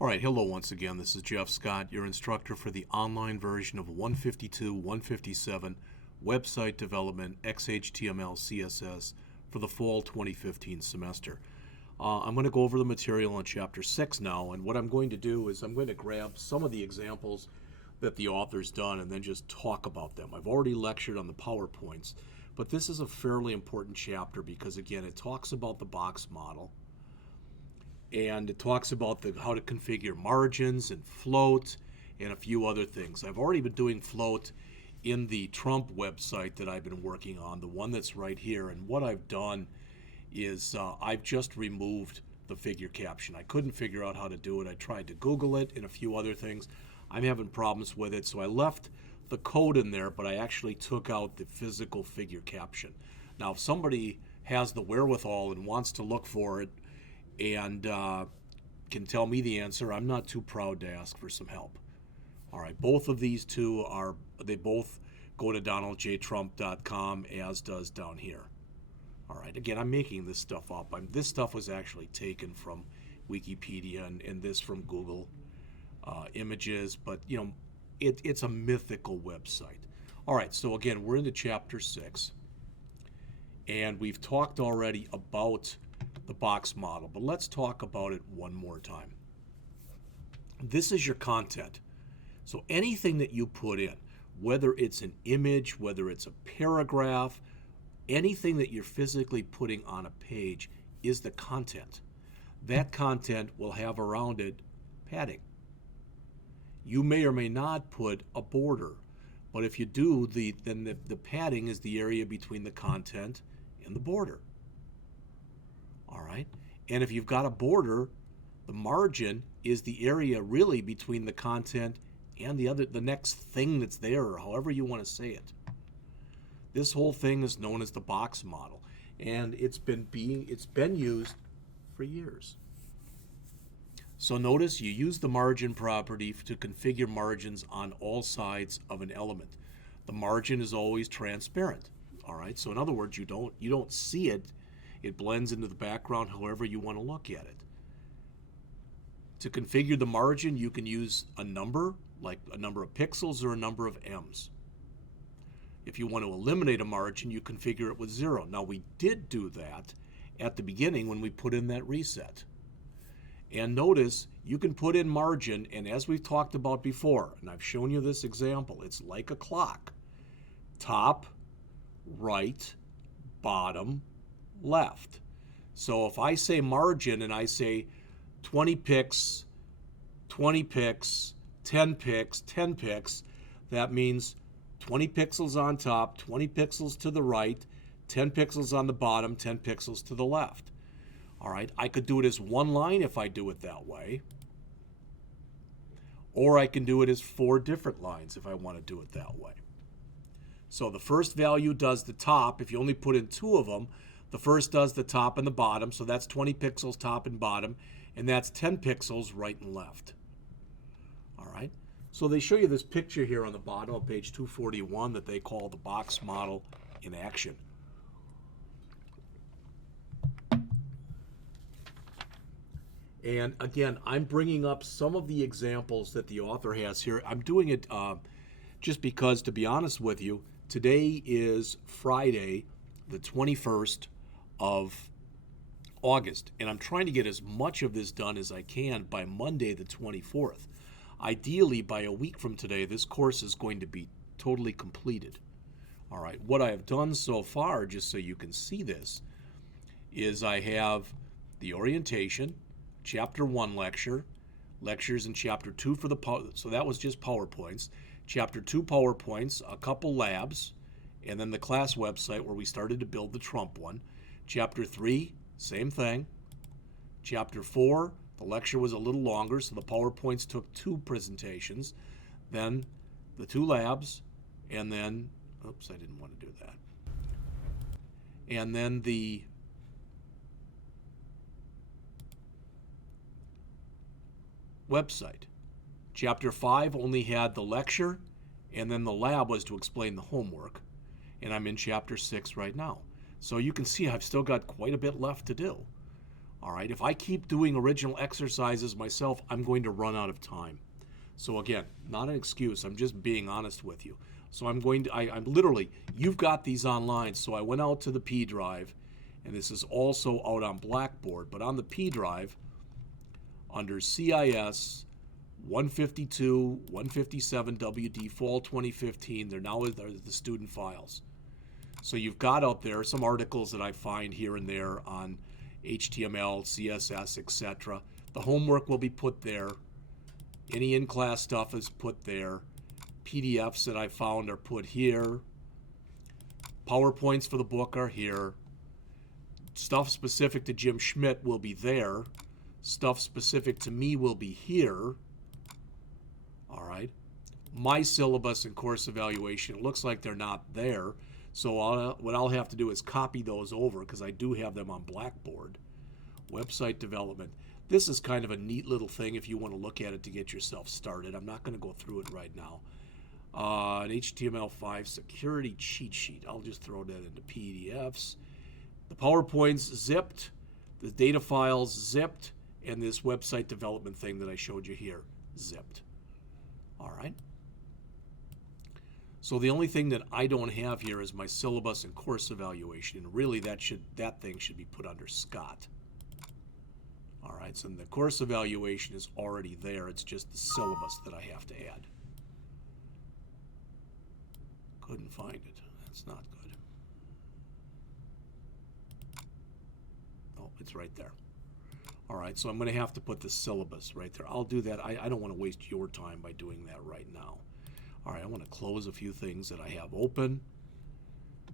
All right, hello once again. This is Jeff Scott, your instructor for the online version of 152, 157 Website Development XHTML CSS for the fall 2015 semester. I'm going to go over the material on Chapter 6 now, and what I'm going to do is I'm going to grab some of the examples that the author's done and then just talk about them. I've already lectured on the PowerPoints, but this is a fairly important chapter because, again, it talks about the box model. And it talks about how to configure margins and float and a few other things. I've already been doing float in the Trump website that I've been working on, the one that's right here. And what I've done is I've just removed the figure caption. I couldn't figure out how to do it. I tried to Google it and a few other things. I'm having problems with it, so I left the code in there, but I actually took out the physical figure caption. Now, if somebody has the wherewithal and wants to look for it, and can tell me the answer, I'm not too proud to ask for some help. All right, both of these two they both go to donaldjtrump.com, as does down here. All right, again, I'm making this stuff up. This stuff was actually taken from Wikipedia and this from Google Images, but you know, it's a mythical website. All right, so again, we're into Chapter 6, and we've talked already about the box model, but let's talk about it one more time. This is your content. So anything that you put in, whether it's an image, whether it's a paragraph, anything that you're physically putting on a page is the content. That content will have around it padding. You may or may not put a border, but if you do, then the padding is the area between the content and the border. All right, and if you've got a border, the margin is the area really between the content and the next thing that's there, or however you want to say it. This whole thing is known as the box model, and it's been used for years. So notice you use the margin property to configure margins on all sides of an element. The margin is always transparent. All right, so in other words, you don't see it. It blends into the background however you want to look at it. To configure the margin, you can use a number, like a number of pixels or a number of ems. If you want to eliminate a margin, you configure it with 0. Now, we did do that at the beginning when we put in that reset. And notice, you can put in margin, and as we've talked about before, and I've shown you this example, it's like a clock. Top, right, bottom, left. So if I say margin and I say 20 pixels, 20 pixels, 10 pixels, 10 pixels, that means 20 pixels on top, 20 pixels to the right, 10 pixels on the bottom, 10 pixels to the left. All right, I could do it as one line if I do it that way, or I can do it as 4 different lines if I want to do it that way. So the first value does the top. If you only put in 2 of them, the first does the top and the bottom, so that's 20 pixels top and bottom, and that's 10 pixels right and left. All right, so they show you this picture here on the bottom of page 241 that they call the box model in action. And again, I'm bringing up some of the examples that the author has here. I'm doing it just because, to be honest with you, today is Friday, the 21st of August, and I'm trying to get as much of this done as I can by Monday the 24th. Ideally, by a week from today, this course is going to be totally completed. All right, what I have done so far, just so you can see this, is I have the orientation, Chapter 1 lecture, lectures in Chapter 2 for so that was just PowerPoints, Chapter 2 PowerPoints, a couple labs, and then the class website where we started to build the Trump one. Chapter 3, same thing. Chapter 4, the lecture was a little longer, so the PowerPoints took 2 presentations. Then the 2 labs, and then, oops, I didn't want to do that. And then the website. Chapter 5 only had the lecture, and then the lab was to explain the homework. And I'm in Chapter 6 right now. So you can see I've still got quite a bit left to do. All right, if I keep doing original exercises myself, I'm going to run out of time. So again, not an excuse, I'm just being honest with you. So I'm literally, you've got these online, so I went out to the P drive, and this is also out on Blackboard, but on the P drive, under CIS 152, 157 WD Fall 2015, they're now the student files. So you've got out there some articles that I find here and there on HTML, CSS, etc. The homework will be put there. Any in-class stuff is put there. PDFs that I found are put here. PowerPoints for the book are here. Stuff specific to Jim Schmidt will be there. Stuff specific to me will be here. All right. My syllabus and course evaluation, it looks like they're not there. So what I'll have to do is copy those over because I do have them on Blackboard. Website development. This is kind of a neat little thing if you want to look at it to get yourself started. I'm not going to go through it right now. An HTML5 security cheat sheet. I'll just throw that into PDFs. The PowerPoint's zipped. The data files zipped. And this website development thing that I showed you here, zipped. All right. So the only thing that I don't have here is my syllabus and course evaluation, and really that thing should be put under Scott. All right, so the course evaluation is already there. It's just the syllabus that I have to add. Couldn't find it. That's not good. Oh, it's right there. All right, so I'm going to have to put the syllabus right there. I'll do that. I don't want to waste your time by doing that right now. All right, I want to close a few things that I have open,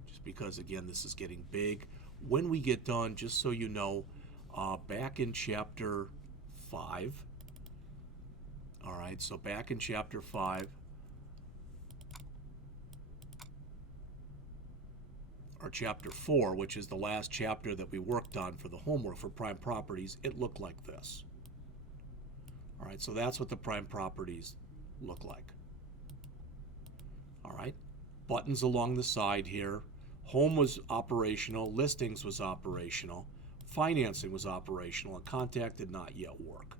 just because, again, this is getting big. When we get done, just so you know, back in Chapter 5, all right, so back in Chapter 5, or Chapter 4, which is the last chapter that we worked on for the homework for prime properties, it looked like this. All right, so that's what the prime properties look like. All right, buttons along the side here. Home was operational, listings was operational, financing was operational, and contact did not yet work.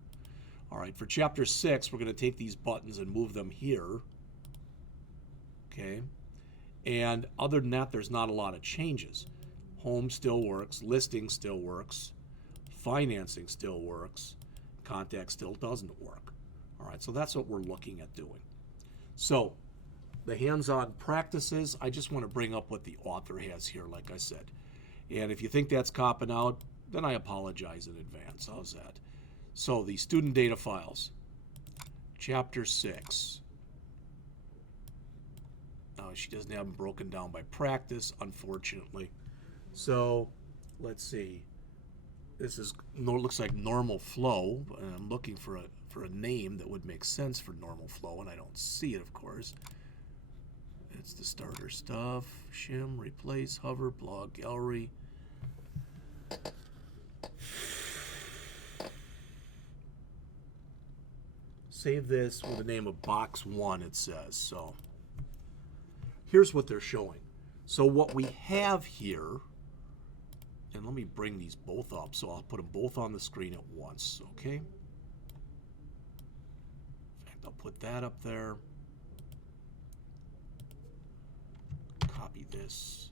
All right, for Chapter 6, we're going to take these buttons and move them here. Okay, and other than that, there's not a lot of changes. Home still works, listing still works, financing still works, contact still doesn't work. All right, so that's what we're looking at doing. So the hands-on practices, I just want to bring up what the author has here, like I said. And if you think that's copping out, then I apologize in advance. How's that? So the student data files, Chapter 6. She doesn't have them broken down by practice, unfortunately. So let's see. This looks like normal flow, and I'm looking for a name that would make sense for normal flow, and I don't see it, of course. It's the starter stuff. Shim, replace, hover, blog, gallery. Save this with the name of box 1, it says. So here's what they're showing. So what we have here, and let me bring these both up, so I'll put them both on the screen at once, okay? In fact, I'll put that up there. Copy this.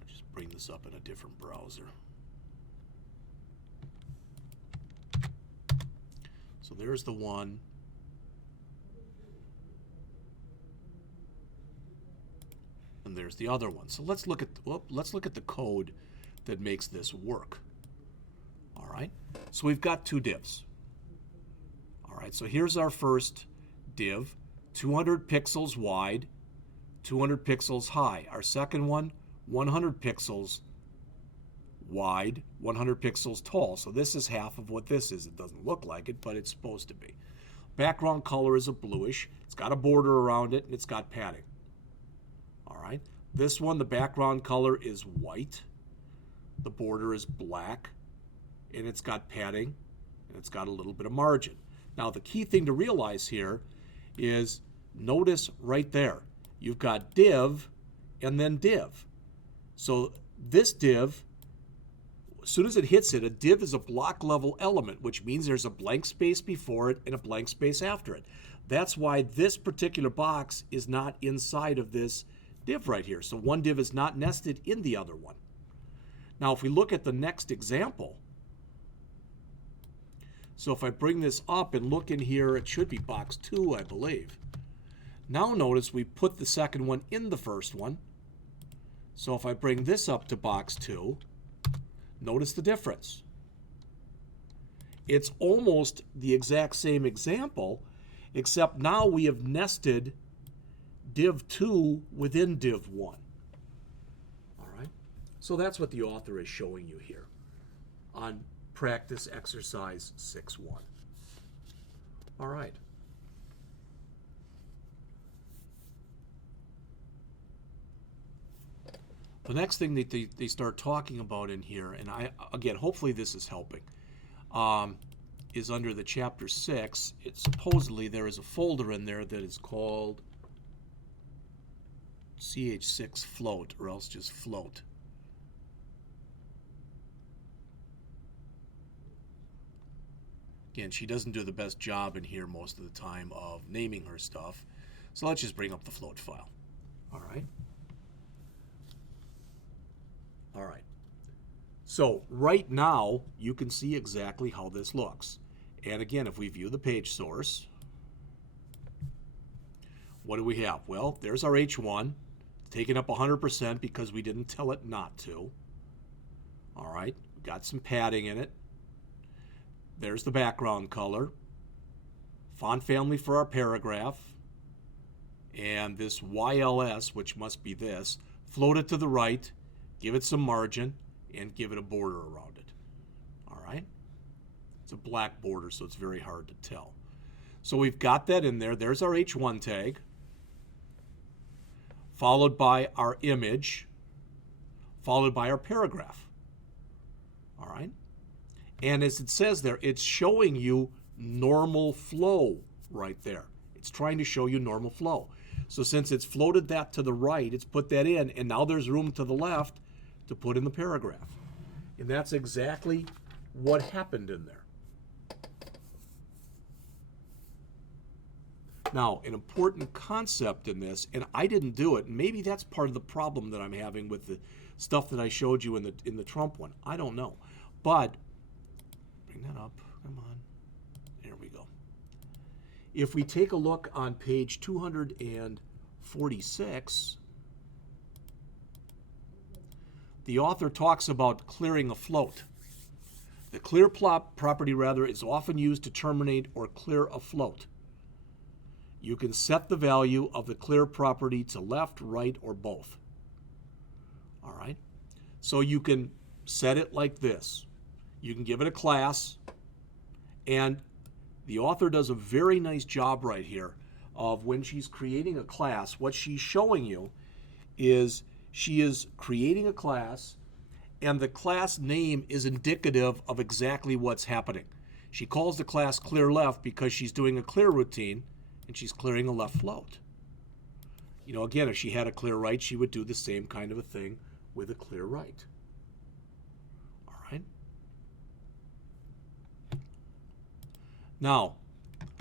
I'll just bring this up in a different browser. So there's the one. And there's the other one. So let's look at the code that makes this work. All right. So we've got two divs. All right. So here's our first div, 200 pixels wide, 200 pixels high. Our second one, 100 pixels wide, 100 pixels tall. So this is half of what this is. It doesn't look like it, but it's supposed to be. Background color is a bluish. It's got a border around it, and it's got padding. All right. This one, the background color is white. The border is black, and it's got padding, and it's got a little bit of margin. Now, the key thing to realize here is notice right there, you've got div and then div. So this div as soon as it hits it, a div is a block level element, which means there's a blank space before it and a blank space after it. That's why this particular box is not inside of this div right here. So one div is not nested in the other one. Now, if we look at the next example, so if I bring this up and look in here, it should be box 2, I believe. Now notice we put the second one in the first one. So if I bring this up to box 2, notice the difference. It's almost the exact same example, except now we have nested div 2 within div 1. All right? So that's what the author is showing you here on practice exercise 6.1. All right. The next thing that they start talking about in here, and again, hopefully this is helping, is under the Chapter 6. Supposedly there is a folder in there that is called CH6 float, or else just float. Again, she doesn't do the best job in here most of the time of naming her stuff, so let's just bring up the float file. All right. All right. So right now, you can see exactly how this looks. And again, if we view the page source, what do we have? Well, there's our H1, taken up 100% because we didn't tell it not to. All right, we've got some padding in it. There's the background color, font family for our paragraph, and this YLS, which must be this, float it to the right, give it some margin, and give it a border around it. All right? It's a black border, so it's very hard to tell. So we've got that in there. There's our H1 tag, followed by our image, followed by our paragraph. All right? And as it says there, it's showing you normal flow right there. It's trying to show you normal flow. So since it's floated that to the right, it's put that in, and now there's room to the left to put in the paragraph. And that's exactly what happened in there. Now, an important concept in this, and I didn't do it, and maybe that's part of the problem that I'm having with the stuff that I showed you in the Trump one. I don't know. But, bring that up, come on. There we go. If we take a look on page 246, the author talks about clearing a float. The clear property, rather, is often used to terminate or clear a float. You can set the value of the clear property to left, right, or both. All right? So you can set it like this. You can give it a class, and the author does a very nice job right here of when she's creating a class, what she's showing you is she is creating a class, and the class name is indicative of exactly what's happening. She calls the class clear left because she's doing a clear routine, and she's clearing a left float. You know, again, if she had a clear right, she would do the same kind of a thing with a clear right. All right? Now,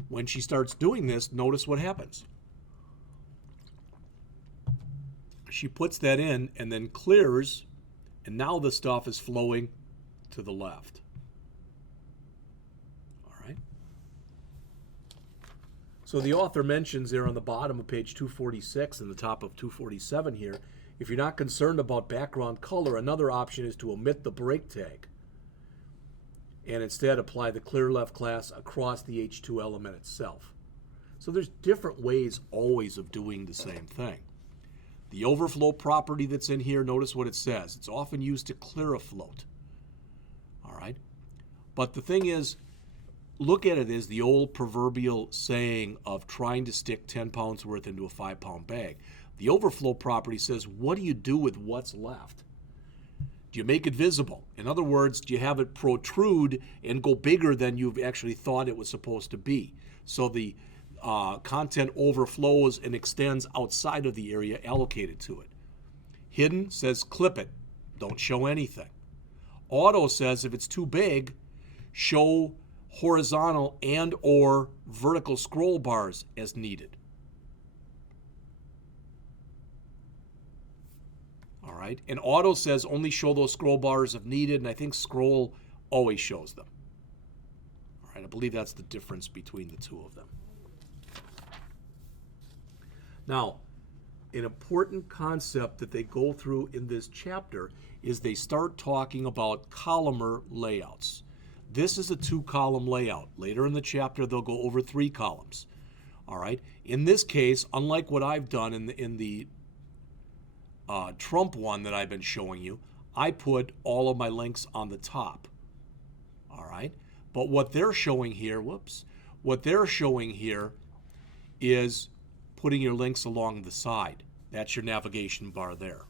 when she starts doing this, notice what happens. She puts that in and then clears, and now the stuff is flowing to the left. All right? So the author mentions there on the bottom of page 246 and the top of 247 here, if you're not concerned about background color, another option is to omit the break tag and instead apply the clear left class across the H2 element itself. So there's different ways always of doing the same thing. The overflow property that's in here, notice what it says. It's often used to clear a float. All right? But the thing is, look at it as the old proverbial saying of trying to stick 10 pounds worth into a 5-pound bag. The overflow property says, what do you do with what's left? Do you make it visible? In other words, do you have it protrude and go bigger than you've actually thought it was supposed to be? So the content overflows and extends outside of the area allocated to it. Hidden says clip it, don't show anything. Auto says if it's too big, show horizontal and or vertical scroll bars as needed. All right, and Auto says only show those scroll bars if needed, and I think Scroll always shows them. All right, I believe that's the difference between the two of them. Now, an important concept that they go through in this chapter is they start talking about Collamer layouts. This is a 2-column layout. Later in the chapter, they'll go over 3 columns. All right. In this case, unlike what I've done in the Trump one that I've been showing you, I put all of my links on the top. All right. But what they're showing here, what they're showing here is putting your links along the side. That's your navigation bar there.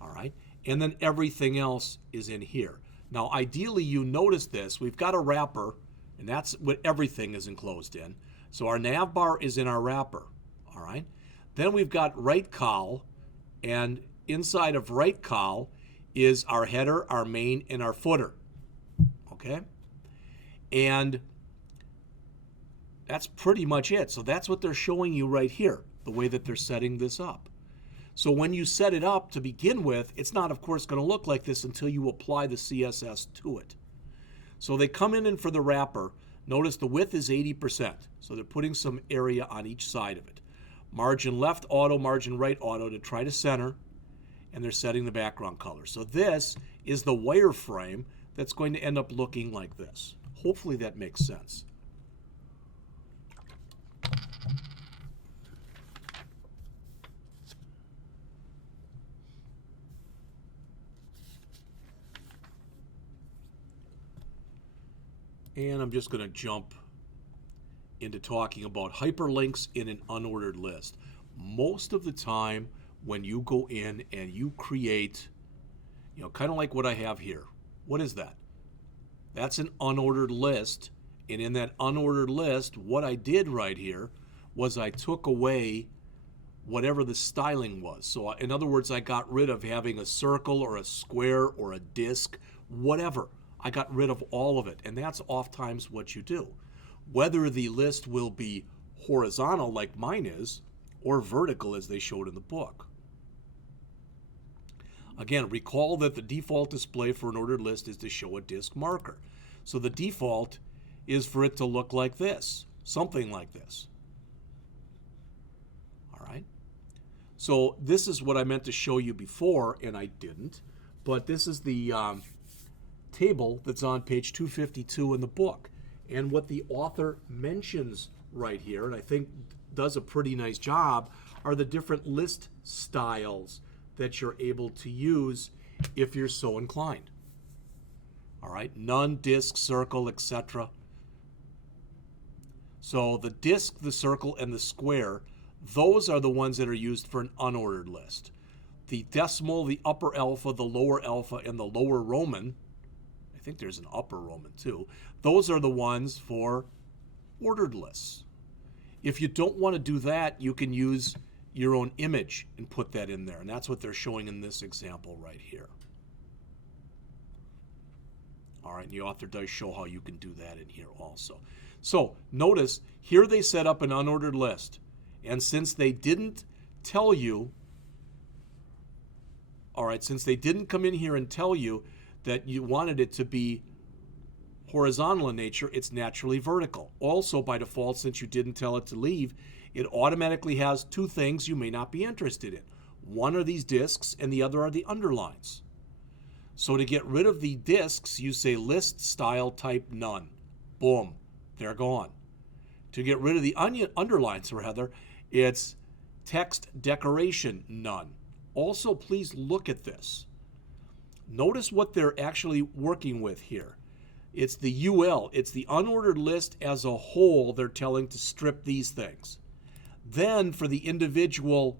All right. And then everything else is in here. Now, ideally, you notice this. We've got a wrapper, and that's what everything is enclosed in. So our nav bar is in our wrapper. All right. Then we've got right col, and inside of right col is our header, our main, and our footer. Okay. And that's pretty much it. So that's what they're showing you right here, the way that they're setting this up. So when you set it up to begin with, it's not, of course, going to look like this until you apply the CSS to it. So they come in and for the wrapper, notice the width is 80%. So they're putting some area on each side of it. Margin left auto, margin right auto to try to center, and they're setting the background color. So this is the wireframe that's going to end up looking like this. Hopefully that makes sense. And I'm just going to jump into talking about hyperlinks in an unordered list. Most of the time when you go in and you create, kind of like what I have here. What is that? That's an unordered list. And in that unordered list, what I did right here was I took away whatever the styling was. So in other words, I got rid of having a circle or a square or a disc, whatever. I got rid of all of it, and that's oftentimes what you do. Whether the list will be horizontal like mine is, or vertical as they showed in the book. Again, recall that the default display for an ordered list is to show a disk marker. So the default is for it to look like this, something like this. All right. So this is what I meant to show you before, and I didn't, but this is the table that's on page 252 in the book. And what the author mentions right here, and I think does a pretty nice job, are the different list styles that you're able to use if you're so inclined. All right, none, disk, circle, etc. So the disk, the circle, and the square, those are the ones that are used for an unordered list. The decimal, the upper alpha, the lower alpha, and the lower Roman, I think there's an upper Roman too, those are the ones for ordered lists. If you don't want to do that, you can use your own image and put that in there. And that's what they're showing in this example right here. All right, and the author does show how you can do that in here also. So notice here they set up an unordered list. And since they didn't tell you, all right, since they didn't come in here and tell you that you wanted it to be horizontal in nature, it's naturally vertical. Also, by default, since you didn't tell it to leave, it automatically has 2 things you may not be interested in. One are these disks, and the other are the underlines. So to get rid of the disks, you say list style type none. Boom, they're gone. To get rid of the underlines, rather, it's text decoration none. Also, please look at this. Notice what they're actually working with here. It's the UL, it's the unordered list as a whole they're telling to strip these things. Then for the individual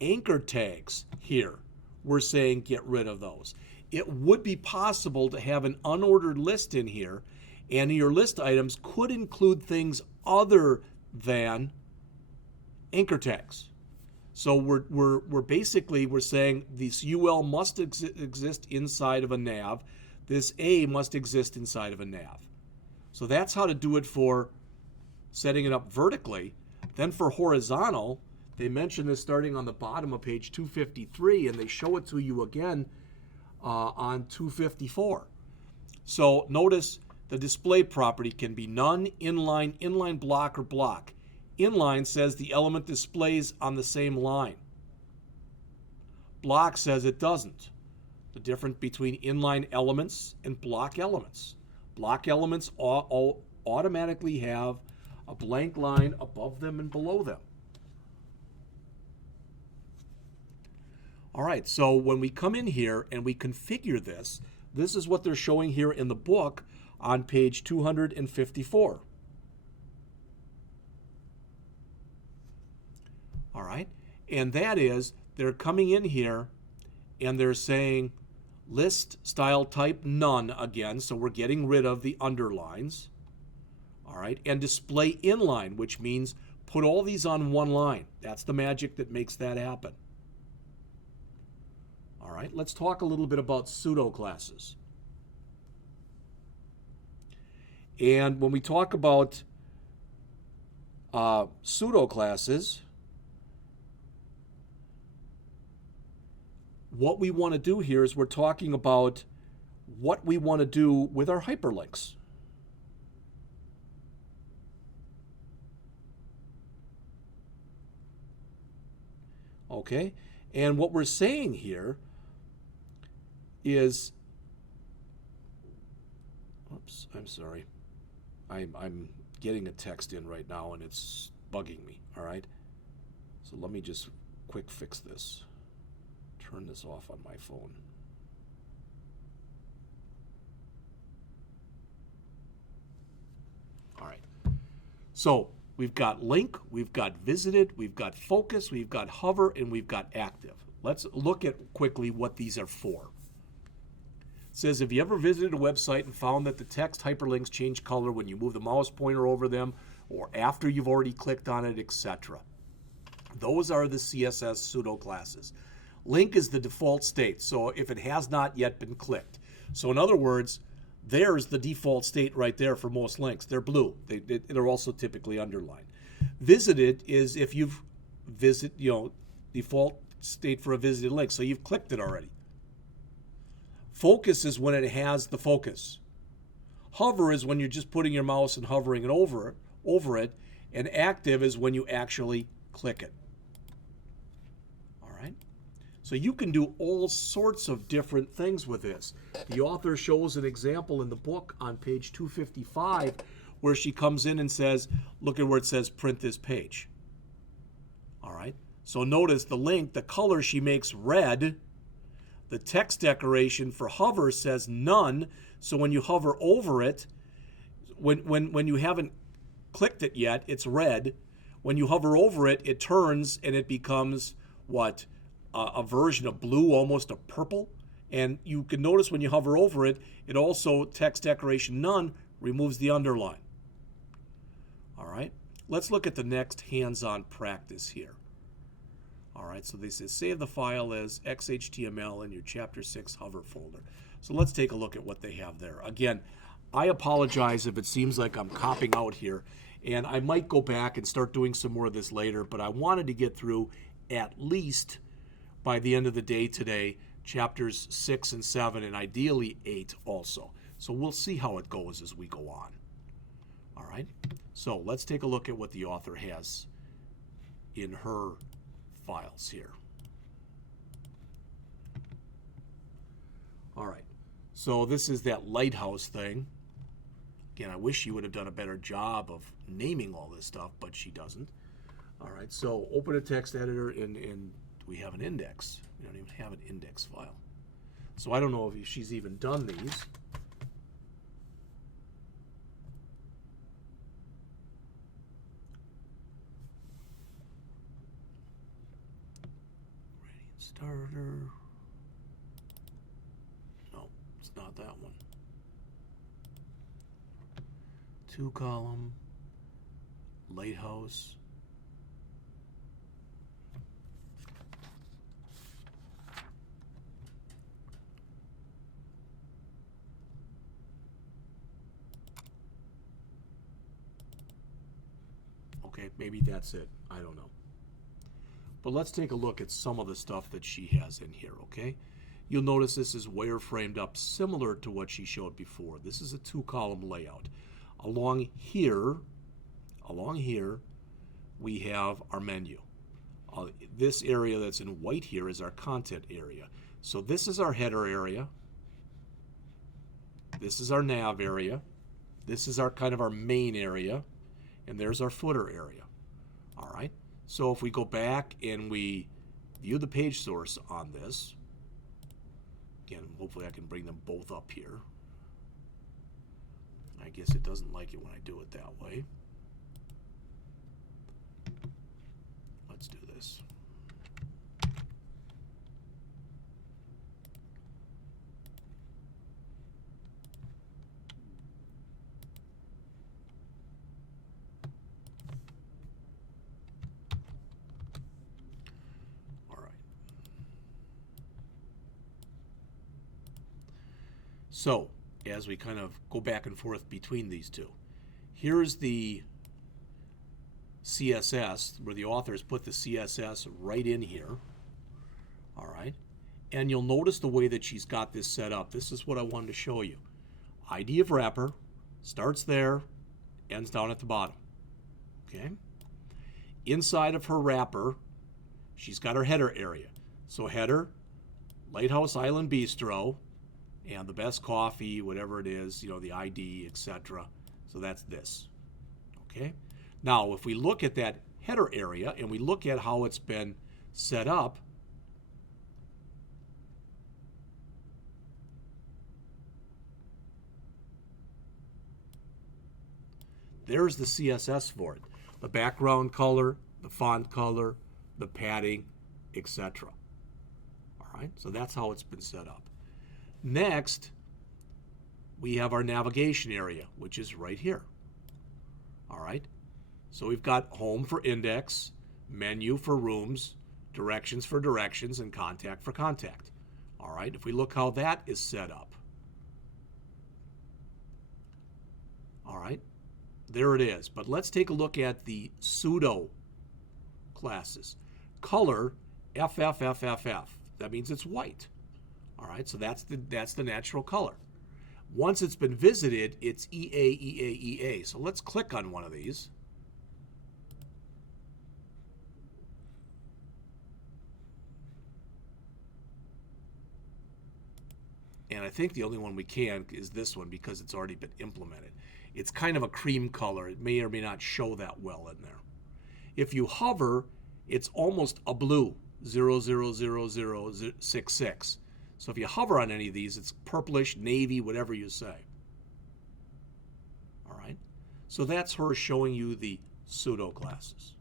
anchor tags here, we're saying get rid of those. It would be possible to have an unordered list in here, and your list items could include things other than anchor tags. So we're basically saying this UL must exist inside of a nav. This A must exist inside of a nav. So that's how to do it for setting it up vertically. Then for horizontal, they mention this starting on the bottom of page 253, and they show it to you again on 254. So notice the display property can be none, inline, block, or block. Inline says the element displays on the same line. Block says it doesn't. The difference between inline elements and block elements. Block elements automatically have a blank line above them and below them. All right, so when we come in here and we configure this, this is what they're showing here in the book on page 254. All right, and that is they're coming in here and they're saying list style type none again, so we're getting rid of the underlines. All right, and display inline, which means put all these on one line. That's the magic that makes that happen. All right, let's talk a little bit about pseudo classes. And when we talk about pseudo classes, what we want to do here is we're talking about what we want to do with our hyperlinks. Okay, and what we're saying here is, oops, I'm sorry. I'm getting a text in right now and it's bugging me, all right? So let me just quick fix this. Turn this off on my phone. All right. So we've got link, we've got visited, we've got focus, we've got hover, and we've got active. Let's look at quickly what these are for. It says, have you ever visited a website and found that the text hyperlinks change color when you move the mouse pointer over them or after you've already clicked on it, etc.? Those are the CSS pseudo classes. Link is the default state, so if it has not yet been clicked. So in other words, there's the default state right there for most links. They're blue. They're also typically underlined. Visited is if you've default state for a visited link, so you've clicked it already. Focus is when it has the focus. Hover is when you're just putting your mouse and hovering it over it, and active is when you actually click it. All right? So you can do all sorts of different things with this. The author shows an example in the book on page 255 where she comes in and says, look at where it says print this page. All right? So notice the link, the color she makes red. The text decoration for hover says none, so when you hover over it, when you haven't clicked it yet, it's red. When you hover over it, it turns and it becomes what? A version of blue, almost a purple. And you can notice when you hover over it, it also, text decoration none, removes the underline. All right, let's look at the next hands-on practice here. All right, so they say save the file as XHTML in your Chapter 6 hover folder. So let's take a look at what they have there. Again, I apologize if it seems like I'm copping out here, and I might go back and start doing some more of this later, but I wanted to get through at least by the end of the day today, chapters 6 and 7, and ideally 8 also. So we'll see how it goes as we go on. All right, so let's take a look at what the author has in her files here. All right, so this is that lighthouse thing. Again, I wish she would have done a better job of naming all this stuff, but she doesn't. All right, so open a text editor and we have an index. We don't even have an index file. So I don't know if she's even done these. Starter. No, it's not that one. 2-column. Lighthouse. Okay, maybe that's it. I don't know. But let's take a look at some of the stuff that she has in here, okay? You'll notice this is wireframed up similar to what she showed before. This is a 2-column layout. Along here, we have our menu. This area that's in white here is our content area. So this is our header area. This is our nav area. This is our kind of our main area. And there's our footer area. All right. So if we go back and we view the page source on this, again, hopefully I can bring them both up here. I guess it doesn't like it when I do it that way. Let's do this. So, as we kind of go back and forth between these two, here's the CSS, where the authors put the CSS right in here. All right. And you'll notice the way that she's got this set up. This is what I wanted to show you. ID of wrapper starts there, ends down at the bottom. Okay. Inside of her wrapper, she's got her header area. So header, Lighthouse Island Bistro, and the best coffee, whatever it is, you know, the ID, etc. So that's this. Okay. Now, if we look at that header area and we look at how it's been set up, there's the CSS for it. The background color, the font color, the padding, etc. All right. So that's how it's been set up. Next, we have our navigation area, which is right here. All right. So we've got home for index, menu for rooms, directions for directions, and contact for contact. All right. If we look how that is set up. All right. There it is. But let's take a look at the pseudo classes. Color, FFFFF. That means it's white. All right, so that's the natural color. Once it's been visited, it's EA. So let's click on one of these. And I think the only one we can is this one because it's already been implemented. It's kind of a cream color. It may or may not show that well in there. If you hover, it's almost a blue, 0000066. So if you hover on any of these, it's purplish, navy, whatever you say. All right. So that's her showing you the pseudo classes.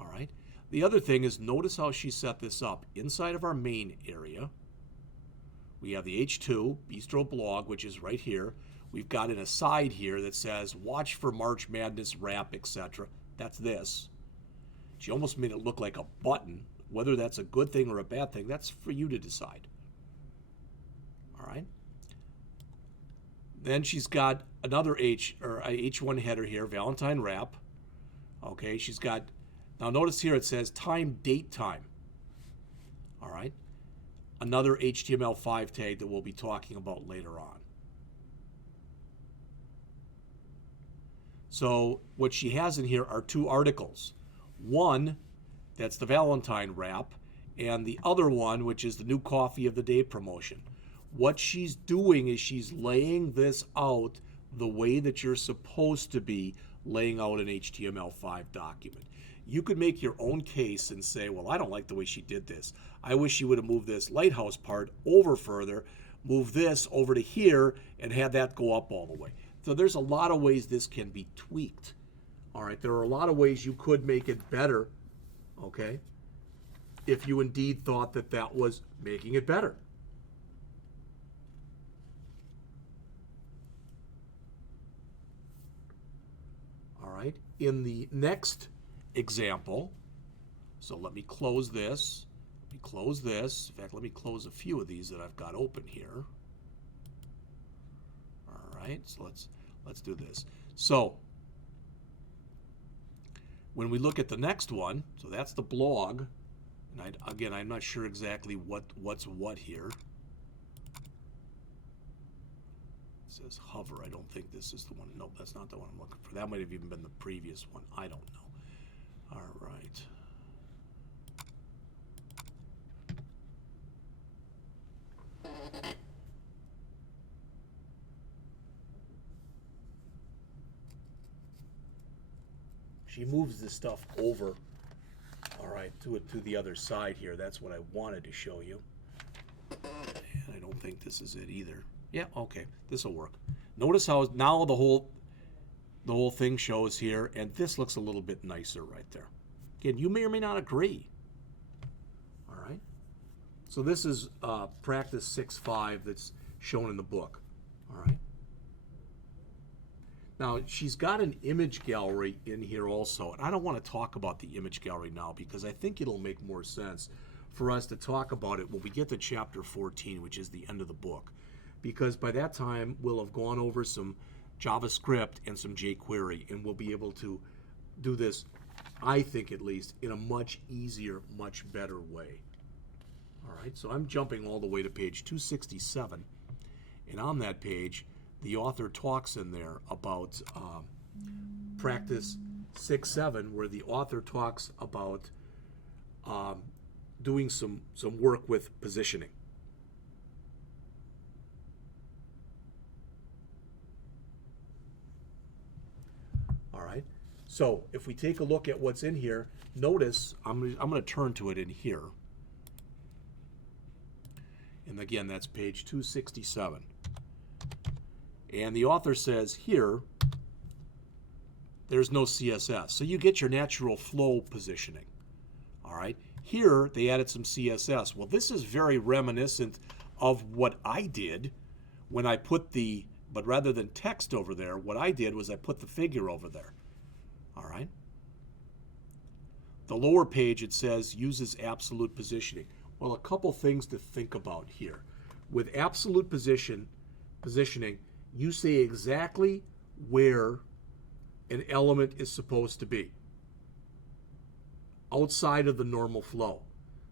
All right. The other thing is notice how she set this up. Inside of our main area, we have the H2 Bistro blog, which is right here. We've got an aside here that says watch for March Madness wrap, etc. That's this. She almost made it look like a button. Whether that's a good thing or a bad thing, that's for you to decide. All right. Then she's got another H1 header here, Valentine wrap. Okay, she's got, now notice here it says time, date, time. All right. Another HTML5 tag that we'll be talking about later on. So what she has in here are two articles. One, that's the Valentine wrap, and the other one, which is the new coffee of the day promotion. What she's doing is she's laying this out the way that you're supposed to be laying out an HTML5 document. You could make your own case and say, well, I don't like the way she did this. I wish she would have moved this lighthouse part over further, move this over to here, and had that go up all the way. So there's a lot of ways this can be tweaked. All right, there are a lot of ways you could make it better, okay, if you indeed thought that that was making it better. All right, in the next example, so let me close this, in fact, let me close a few of these that I've got open here. All right, so let's do this. So when we look at the next one, so that's the blog, and again, I'm not sure exactly what's what here. It says hover. I don't think this is the one. Nope, that's not the one I'm looking for. That might have even been the previous one. I don't know. All right. She moves this stuff over, all right, to the other side here. That's what I wanted to show you. And I don't think this is it either. Yeah, okay, this will work. Notice how now the whole thing shows here, and this looks a little bit nicer right there. Again, you may or may not agree. All right. So this is practice 6.5 that's shown in the book. All right. Now, she's got an image gallery in here also, and I don't want to talk about the image gallery now because I think it'll make more sense for us to talk about it when we get to chapter 14, which is the end of the book, because by that time we'll have gone over some JavaScript and some jQuery, and we'll be able to do this, I think at least, in a much easier, much better way. All right, so I'm jumping all the way to page 267, and on that page, the author talks in there about practice 6.7, where the author talks about doing some work with positioning. All right. So if we take a look at what's in here, notice I'm going to turn to it in here. And again, that's page 267. And the author says here, there's no CSS. So you get your natural flow positioning. All right. Here, they added some CSS. Well, this is very reminiscent of what I did when I put but rather than text over there, what I did was I put the figure over there. All right. The lower page, it says, uses absolute positioning. Well, a couple things to think about here. With absolute positioning, you say exactly where an element is supposed to be outside of the normal flow.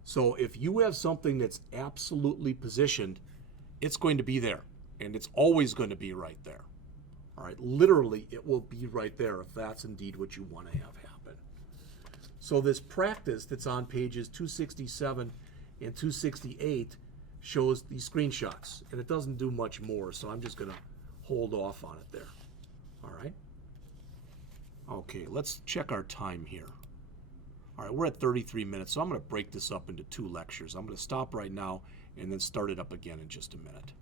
So if you have something that's absolutely positioned, it's going to be there, and it's always going to be right there. All right, literally, it will be right there if that's indeed what you want to have happen. So this practice that's on pages 267 and 268 shows these screenshots, and it doesn't do much more, so I'm just going to hold off on it there. All right. Okay, let's check our time here. All right, we're at 33 minutes, so I'm going to break this up into 2 lectures. I'm going to stop right now and then start it up again in just a minute.